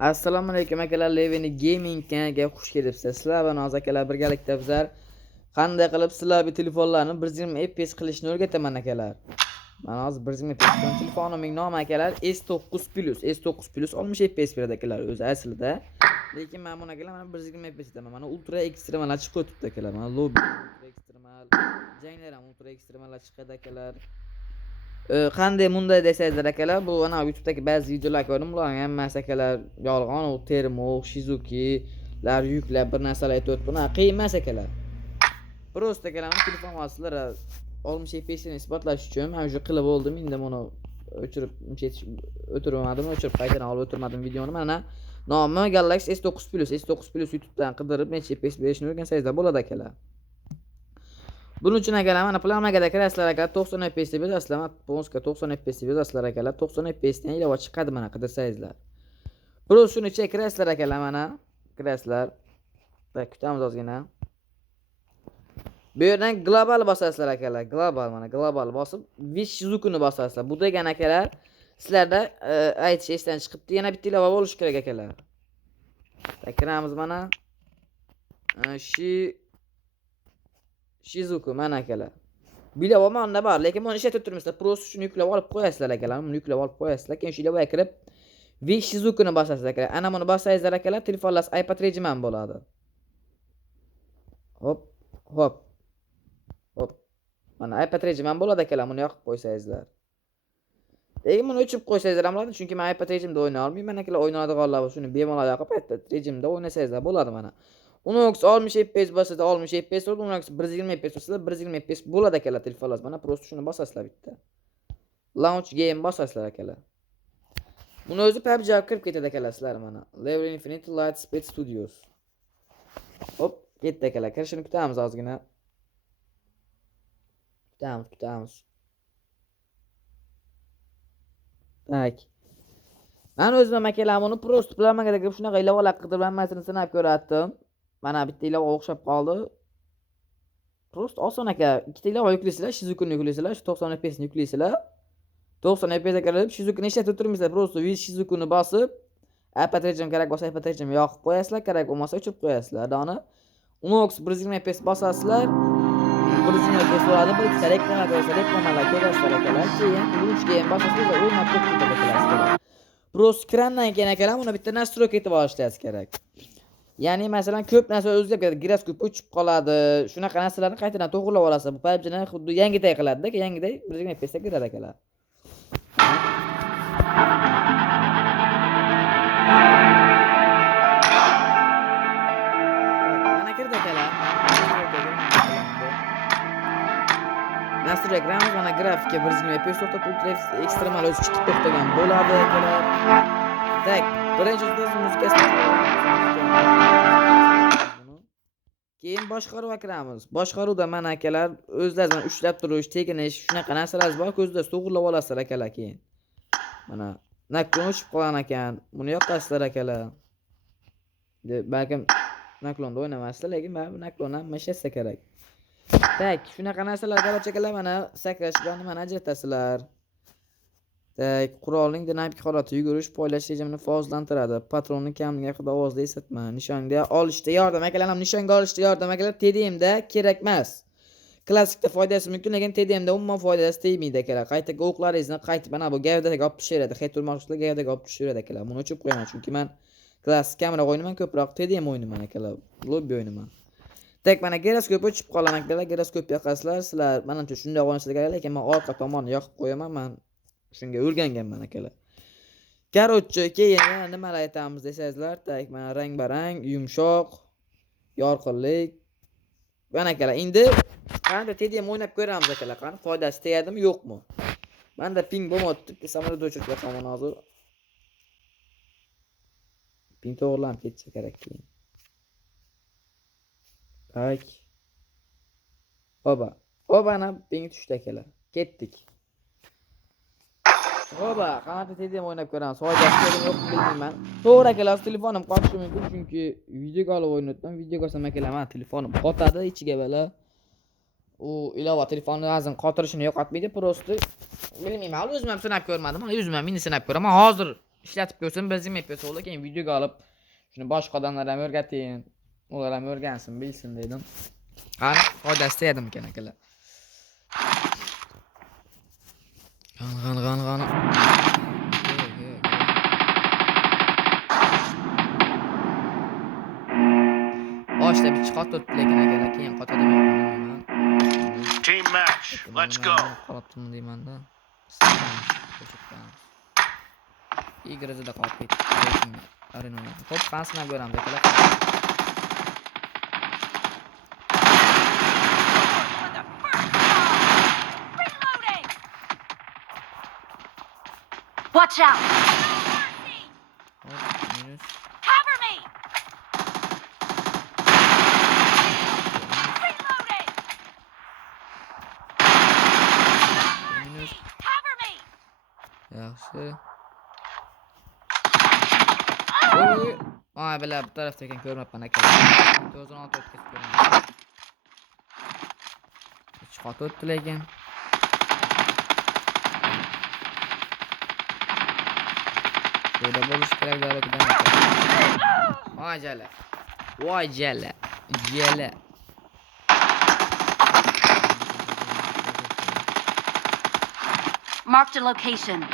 Assalomu alaykum akalar, Levini Gaming kanaliga xush kelibsiz. Sizlar va nozik akalar birgalikda bizlar qanday qilib sizlarga telefonlarni 120 fps qilishni o'rgataman akalar. Mana hozir 120 fps telefonimning nomi akalar S9 Plus. S9 Plus 60 fps beradi akalar o'zi aslida. Lekin men buni akalar mana 120 fps demaman. Mana ultra ekstremal chiqib o'tibdi akalar. Mana lobby ultra ekstremal, janglar ham ultra ekstremal chiqadi akalar. Qanday bunday desangizlar akalar, bu ana YouTube'dagi ba'zi videolar ko'rdim, bularning hammasi akalar yolg'on, u Termo, Shizuki'lar yuklab bir narsalar aytib buni qiyin emas akalar. Prosta akalar telefon olsizlar 60 fps ni isbotlash uchun men shu qilib oldim. Endi buni o'chirib o'tirmadim, o'chirib qaytadan olib o'tirmadim videoni. Mana nomi Galaxy S9 Plus. S9 Plus YouTube'dan qidirib necha fps berishni o'rgansangizlar bo'ladi akalar. Buning uchun akalar mana planmagada kirasizlar akalar 90 fps deb yozasizlar. Ponska 90 fps deb yozasizlar akalar. 90 fps dan ilova chiqadi mana qidirsangizlar. Biroz shuni ichiga kirasizlar akalar mana. Kirasizlar. Va kutamiz ozgina. Bu yerdan global bosasizlar akalar. Global mana global bosib Shizuku'ni bosasizlar. Bu degani akalar sizlarda aytish esdan chiqibdi. Yana bitta ilova bo'lishi kerak akalar. Kiramiz mana. Shizuku mana akalar. Bilib olmanda bor, lekin buni ishlatib turibsizlar. Prosta shuni yuklab olib qo'yasizlar akalar. Buni yuklab olib qo'yasizlar. Keyin shu ilovaga kirib Shizuku'ni bosasizlar akalar. Ana buni bossangizlar akalar, telefonlar iPad rejim ham bo'ladi. Hop, hop. Hop. Mana iPad rejim ham bo'ladi akalar, buni yoqib qo'ysangizlar. Lekin buni o'chirib qo'ysangizlar ham bo'ladi, chunki men iPad rejimda o'ynay olmayman akalar. O'ynaydiganlar shuni bemalol yoqib iPad rejimda o'ynasangizlar bo'ladi mana. Unox 60 fps bosada 60 fps bo'ladi, Unox 120 fps bosada 120 fps bo'ladi akalar telefonlar. Mana prosta shuni bosasizlar bitta. Launch game bosasizlar akalar. Buni o'zi PUBG ga kirib ketadi akalar sizlar mana. Level Infinite Light Speed Studios. Hop, ketdi akalar. Kirishini kutamiz ozgina. Kutamiz. Tak. Men o'zim akalar buni prosta planmagada kirib shunaqa ilovalar qidirib hammasini sinab ko'ratdim. Mana bitta ilova o'xshab qoldi. Prosta oson aka. Ikkita ilova yuklaysizlar, Shizuku'ni yuklaysizlar, 90 fps ni yuklaysizlar. 90 fps ga kirib Shizuku'ni ishlatib turibsizlar. Prosta Shizuku'ni bosib, iPad rejim kerak bo'lsa iPad rejim yoqib qo'yasizlar, kerak bo'lmasa o'chirib qo'yasizlar. Dani Unox 120 fps bosasizlar. 120 fps bo'ladi. Bir ikkita reklama qo'ysa, reklamalar ko'rasizlar akalar. Keyin launch game bosasizlar, o'ynab ketadi. Prosta ekrandan keyin akalar buni bitta nastroyka etib olishingiz kerak. Ya'ni masalan ko'p narsa o'zgarib ketadi, giroskop o'chib qoladi. Shunaqa narsalarni qaytadan to'g'rilab olasiz. Bu PUBG ni xuddi yangiday qiladi-da, yangiday 120 fps ga kiradi akalar. Mana kirdi akalar. Nastroy ekranimiz mana grafikka 120 fps to'xtab ultra ekstremal o'zi chiqib to'xtagan bo'ladi akalar. Tak, birinchi muzikasini keyin boshqaruv kiramiz. Boshqaruvda mana akalar o'zlaringizni ushlab turish, teginish, shunaqa narsalar bor, ko'zda to'g'rilab olasizlar akalar keyin. Mana naklon o'chib qolgan ekan. Buni yoqasizlar akalar. Balkim naklonda o'ynamasizlar, lekin mana bu naklon ham mashasa kerak. Tak, shunaqa narsalar bor akalar, mana sakrash bilan mana ajratasizlar. Tak, qurolning dinamik holati yugurish, poylash rejimini faollantiradi. Patronning kamligi haqida ovozda eslatma. Nishonga olishda yordam akalar, ham nishonga olishda yordam akalar TDMda kerak emas. Klassikda foydasi mumkin, lekin TDMda umuman foydasi tegmaydi akalar. Qaytaga o'qlaringizni qaytib mana bu gavdaga olib tushaveradi. Xaytul mashqlar gavdaga olib tushaveradi akalar. Buni o'chirib qo'yaman, chunki men klassik kamera o'ynaman, ko'proq TDM o'ynaman akalar. Lobby o'ynaman. Tak, mana giroskop o'chib qolgan akalar, giroskop yoqasizlar. Sizlar menimcha shunday o'ynasizlar kerak, lekin men orqa tomonni yoqib qo'yaman. Men shunga o'rganganman akalar. Короче, keyin yana nimalar aytamiz desangizlar, tak mana rang-barang, yumshoq, yorqinlik. Mana akalar, endi qanday TDM o'ynab ko'ramiz akalar. Qani foydasi tegadimi, yo'qmi? Menda ping bo'lmayapti, samolyot o'chirib qo'yaman hozir. Ping to'g'rilanib ketsa kerak keyin. Tak. Obana ping tushdi akalar. Ketdik. Oba, qanday TDM o'ynab ko'ramiz. Foydasi yo'qmi bilmayman. To'g'ri akalar, telefonim qotishi mumkin, chunki videoga olib o'ynayapman. Videoga olsam akalar, men telefonim qotadi ichiga bala. U ilova telefonni azim qotirishini yo'qotmaydi, prosta bilmayman. O'zim ham sinab ko'rmadim. O'zim ham meni sinab ko'raman. Hozir ishlatib ko'rsin, biz ham yapıyorsa olar keyin videoga olib shuni boshqa odamlarga ham o'rgating. Ular ham o'rgansin, bilsin dedim. Qani foydasi tegadi ekan akalar. Qani. Boshda bir chiqot o'tdi lekin akalar, keyin qotadimi bilmayman. Team match. Let's go. Qotdim deyman-da. Игрada qolib ketdi. Arena. Xo'p, qansini ko'ramiz akalar. Watch out! Minus. Cover me! Reloading! Minus. Cover me! Yaxshi. Oy. Ay bela bu tarafda ekan ko'rmabman aka. 96 o'tkazib ko'raman. Chiqot o'tdi lekin. Burada buluş kerak darıkdan. Vay jala. Vay jala. Jala. Marked a location.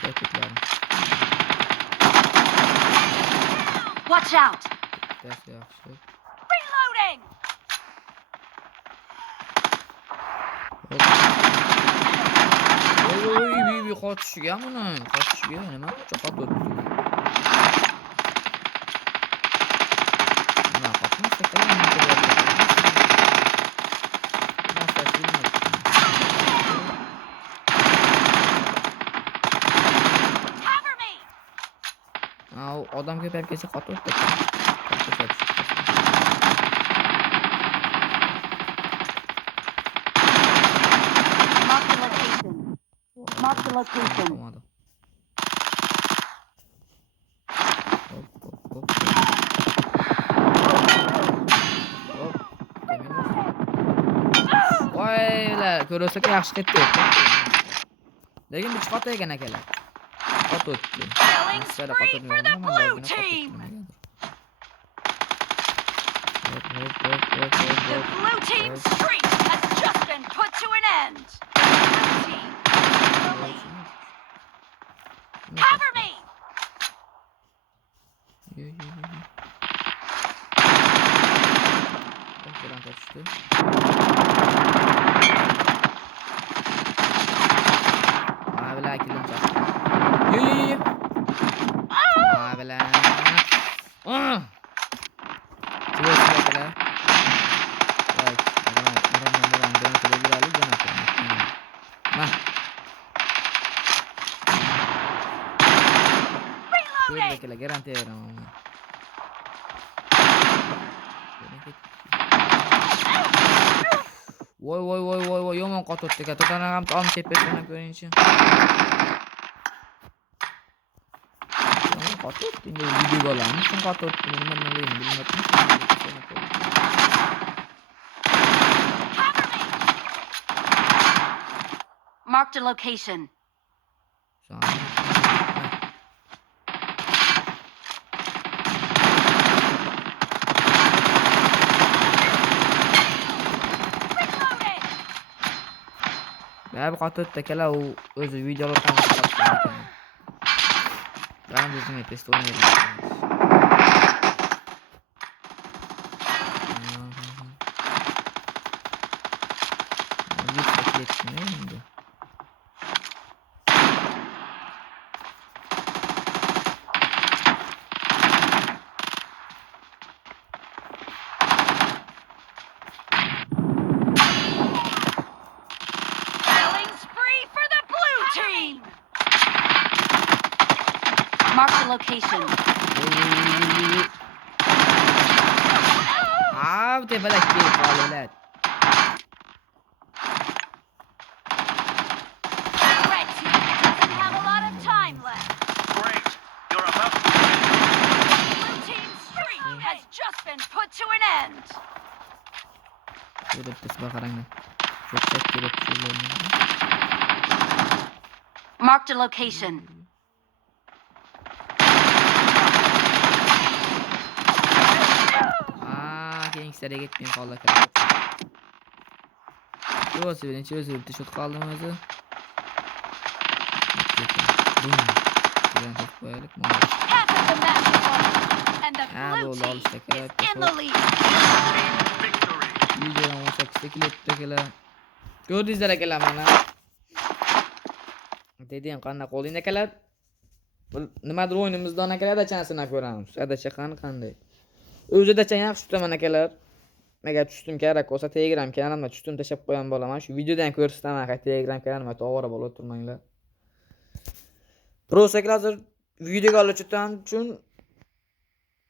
Teşekkürler. Watch out! Yaxshi. Reloading! Oy, bir qotishiga buni. Qotishiga nima cho'qot o'tdi. Nima qotmasa kerak. Cover me! Odam ko'payib ketsa qotib o'tdi. Marked a location. Olmadı. Hop. Vaylar, ko'rsak yaxshi ketdi. Lekin bir chiqot ekan akalar. Qot o'tdi. Killing spree for the blue team! The blue team's streak has just been put to an end. Blue team, the lead. Cover me! Buradan kaçtı. Abiler kilim çaktı. Yo. Abiler. Şurası abiler. Bak. Buradan dön şöyle alıp dön atalım. Nah. Şöyle bekle garanti veriyorum. Voy yomon qotibdi aka. To'tani ham olib tepasini ko'ringchi. Yomon qotibdi. Endi video olamiz. Kim qotibdi? Nima bilmayman. Marked a location. Ya bu qotibdi akalar, u o'zi videolar qolmoqda. Ben bizim hepsi oynayalım. Killing spree for the blue team! Mark the location. Abi tepelek değil kaleler. Red team doesn't have a lot of time left. Great. You're about to Blue team's streak has just been put to an end. Burada bittasi bor qaranglar. Çok kelib tushirlar. Marked a location. Keyingisida ketmay qoldi aka. O'zi birinchi o'zi bitta shot qoldim o'zi. Bum. Bilan tep qo'yaylik. Half of the match is over, and the Ha, blue bo'ldi, team olishdi is kerak. in the lead. Team victory. Videodan 18 kelibdi akalar. Ko'rdingizlar akalar mana. Deydigan qanaqa qo'ling akalar. Nimadir o'yinimizdan akalar dachanasini ko'ramiz. Adacha qanday. O'zi dacha yaxshi tutaman akalar. Agar tushdim kerak bo'lsa Telegram kanalimga tushdim tashab qo'ygan bo'laman. Shu videodan ko'rsataman aka Telegram kanalimga to'g'ri bo'lib o'tirmanglar. Proseklar hozir videoga olib o'tganim uchun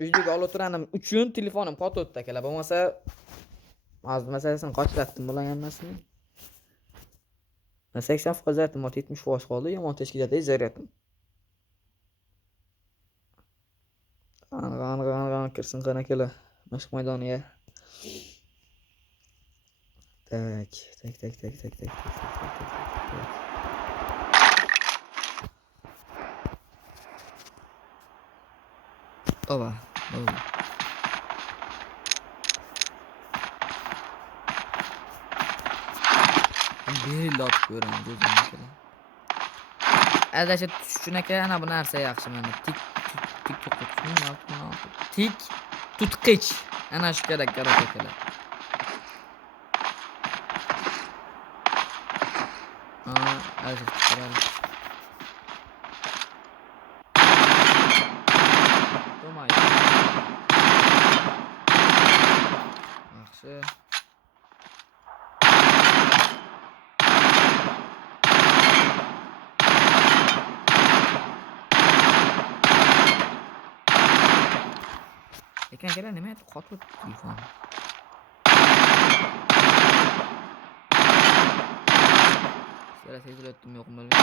videoga olib o'tiranim uchun telefonim qotib o'tdi akalar. Bo'lmasa hozir masalasini qochiratdim bo'lgan emasmi? 80% aytdim, 70% qoldi. Yomon tashkilotda zaryatdim. Qani kirsin qani akalar. Mashq maydoniga. Tak. Oba. Bir lot ko'ramiz o'zimizga. Adacha tushun aka, ana bu narsa yaxshi mana. Tik tutqich. Ana shu kerak akalar. Hozir chiqaramiz. To'may. Yaxshi. Lekin akalar nima aytib qotib telefon. Sizlar sezilyaptimi yo'qmi bilmayman.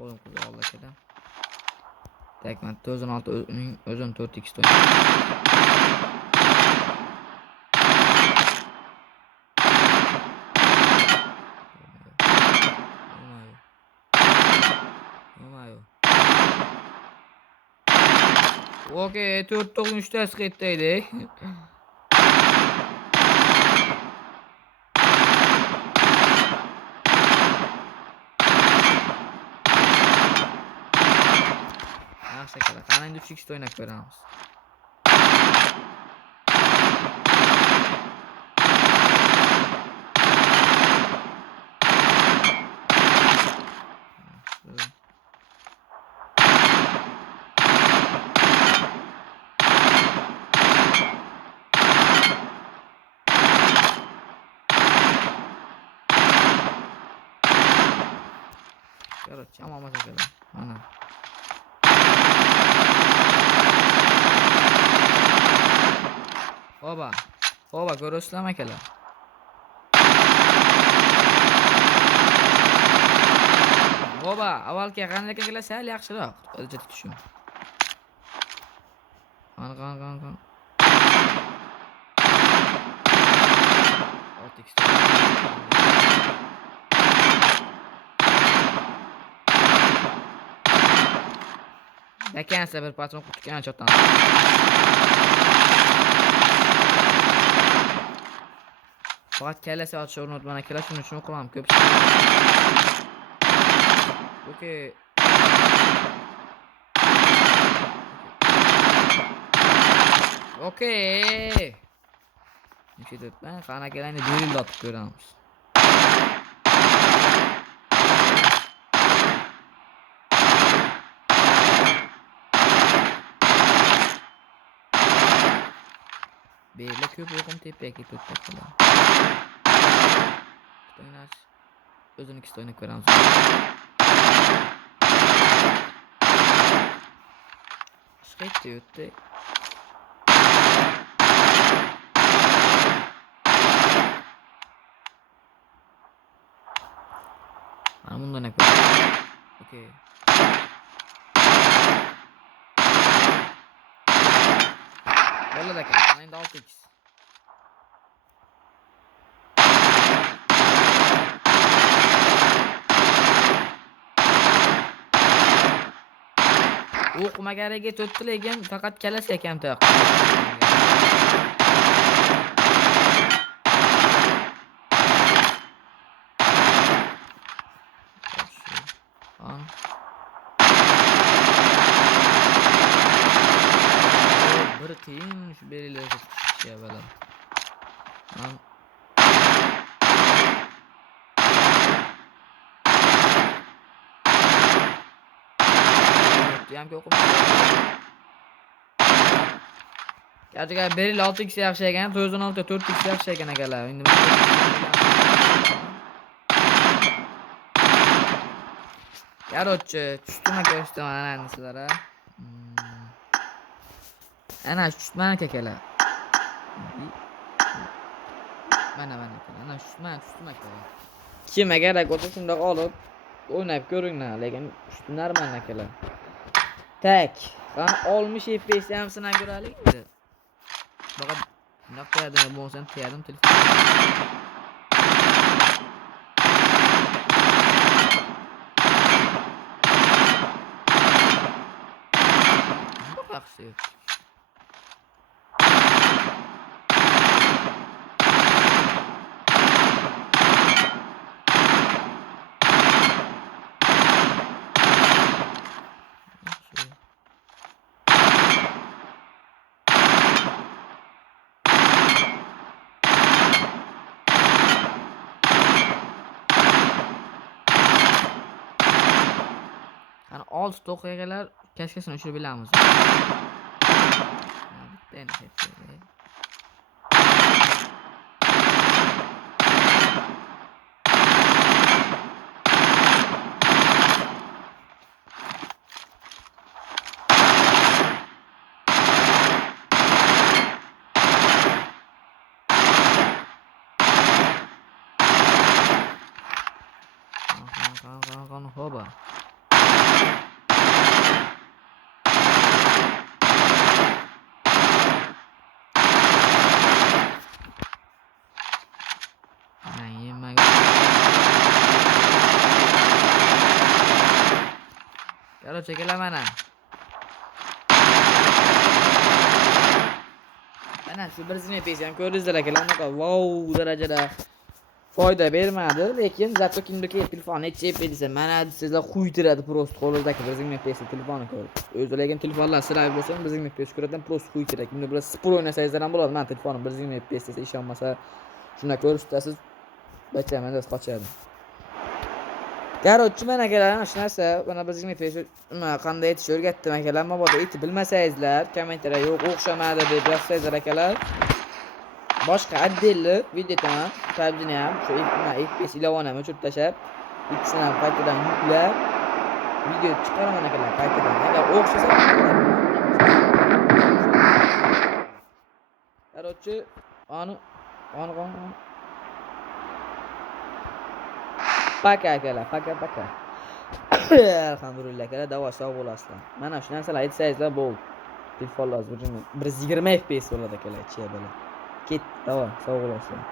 Qo'lim qizi oldi akalar. Tekman 96 uning o'zim 4x to'ydim. Okey, 4-9-3'te qaytdaydik. Yaxshi akalar, qani endi 3x o'ynab ko'ramiz. Короче, ama akalar. Mana. Hoba, ko'rasizlarmi akalar? Hoba, avvalgi qanday akalar sal yaxshiroq. O'zicha tutishim. Qani. 6x. Dakansa bir patron qutgan chotdan. Faqat kallasi otish o'rnatman akalar, shuning uchun o'qimadim ko'p. Okey. Okey. Nechta debman? Qani akalarni duel otib ko'ramiz. Berla ko'p o'qim tepaga ketib o'tdi. o'zini ikkita o'ynab ko'ramiz. Chiqaytdi o'tdi. Mana bundan o'ynab ko'ramiz. Okey. Bo'ladi aka. Mana endi 6x. O'qimagariga to'rtta lekin faqat kalasiga kam to'q. Bir qiyin shu berilarga chiqishga balam. Ham o'qib. Gerçekten beril 6x yaxshi ekan, 916 4x yaxshi ekan akalar. Endi Короче, tushdim ko'rsataman ana sizlarga. Ana tushdim akalar. Mana akalar. Ana tushdim akalar. Kim agar bo'lsa shunda olib o'ynab ko'ringlar, lekin tushdilar mana akalar. Tak. Qani 60 FPS ham sinab ko'raylik endi. Faqat nima qo'yadim bo'lsam teyadim telefon. Yaxshi. Hani alt to'qigalar kashkasini o'chirib bilamiz. Hoba. Короче, kelamana. Ana shu bir zina pesam ko'rdingizlar akalar, wow darajada foyda bermadi, lekin zato kimniki telefon necha FPS mana sizlar quytiradi prost qo'lidagi bir zina FPS telefonni ko'rib. O'zi lekin telefonlar sirayib bo'lsa bir zina FPS ko'radidan prost quytiradi. Kimda bilan spor o'ynasangizlar ham bo'ladi. Men telefonim bir zina FPS desa ishonmasa shuna ko'rsatasiz. Bachaman deb qochadi. Короче, men akalar shu narsa mana bir zina FPS qanday etish o'rgatdim akalar. Mabodo etib bilmasangizlar, kommentariyga yo'q o'xshamadi deb yozsangizlar akalar. Boshqa отдельно video etaman. PUBG'ni ham shu FPS ilovani ham o'chirib tashlab, ikkisini ham qaytadan yuklab video chiqaraman akalar qaytadan. Agar o'xshasa Короче, onu Paka akalar, paka. Alhamdulillah akalar, davo sog' bo'lasizlar. Mana shu narsalar aytsangizlar bo'ldi. Telefonlar 120 FPS bo'ladi akalar, chiya bo'ladi. Ket, davo sog' bo'lasizlar.